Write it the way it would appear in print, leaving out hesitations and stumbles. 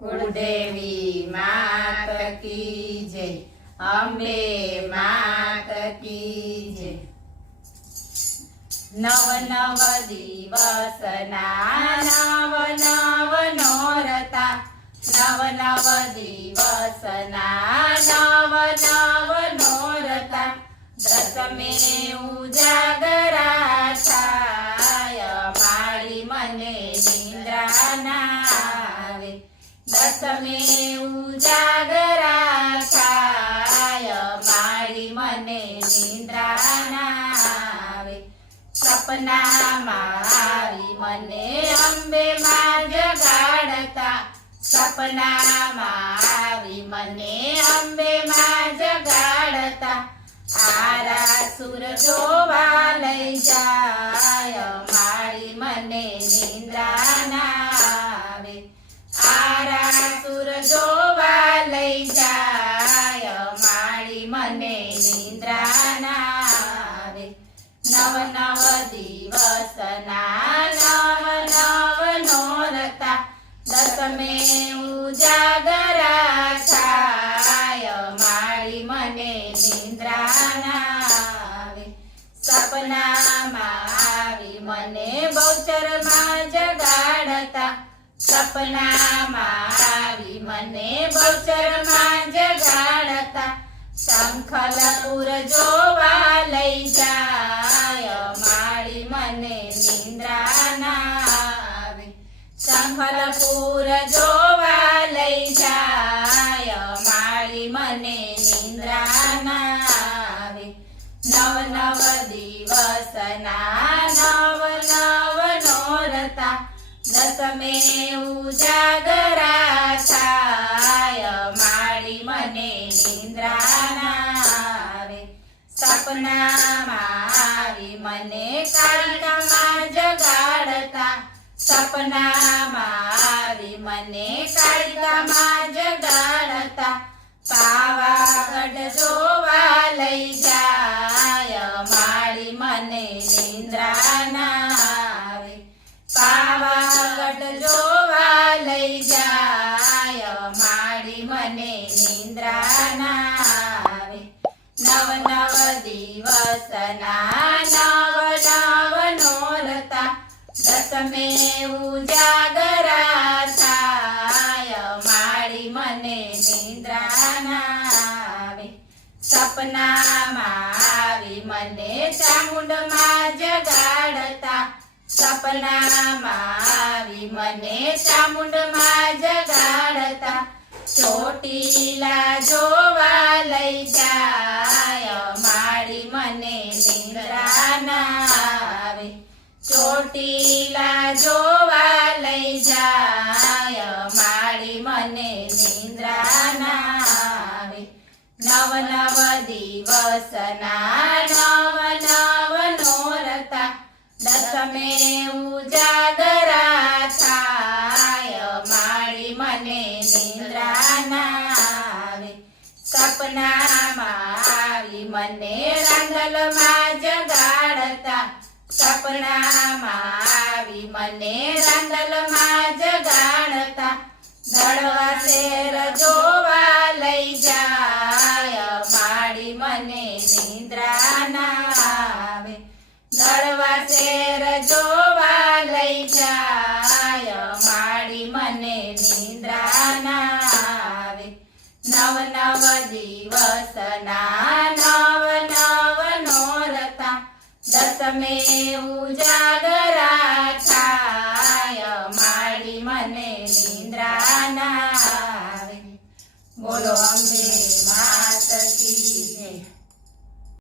कुलदेवी मात की जय, अम्बे मात की जय। नव नव दिवसना नव नव नोरता, नव नव दिवसना नव नव नोरता, दसमे उजागरा थाय मारी मने निंद्रा नावे, दसमे उजागरा थाय मारी मने निंद्रा नावे। सपनामां आवी मने अंबे मां जगाड़ता, सपनामां आवी मने अंबे मां जगाड़ता, आरासुर जोवा लई जाय मारी मने निंद्रा नावे, आरासुर जोवा लई जाय मारी मने निंद्रा नावे। नव नव दिवसना नव नव नोरता, दसमे उजागरा थाय मारी मने निंद्रा नावे। सपनामां आवी मने बौचरमां जगाड़ता, सपनामां आवी मने बौचरमां जगाड़ता, शंखलपुर जोवा लई जाय मारी मने निंद्रा नावे, शंखलपुर जोवा लई जाय मारी मने निंद्रा नावे। नव नव दिवसना नव नव नोरता, दसमे उजागरा थाय मारी मने निंद्रा नावे। सपनामां आवी मने कालिका मां जगाड़ता, सपनामां आवी मने कालिका मां जगाड़ता, पावागढ़ जोवा लई जाय मारी मने निंद्रा नावे, पावागढ़ जोवा लई जाय मारी मने निंद्रा नावे। नव नव दिवसना नव नव नोरता, दसमे उजागरा थाय मारी मने निंद्रा नावे। सपनामां आवी मने चामुंड मां जगाड़ता, सपनामां आवी मने चामुंड मां जगाड़ता, ચોટીલા જોવા લઈ જાય મારી મને નિંદ્રા નાવે, ચોટીલા જોવા લઈ જાય મારી મને નિંદ્રા નાવે। નવ નવ દિવસના નવ નવ નોરતા, દસમે ઉજાગરા થાય મારી મને નિંદ્રા નાવે। સપનામાં આવી મને રાંદલમાં જગાડતા, સપનામાં આવી મને રાંદલમાં જગાડતા, દળવા શેર જોવા લઈ જાય મારી મને નિંદ્રા નાવે, દળવા શેર જોવા લઈ જાય મારી મને નિંદ્રા નાવે। નવ નવ દિવસના નવ નવ નોરતા, દસમે ઉજાગરા થાય મારી મને નિંદ્રા નાવે। બોલો અંબે માત કી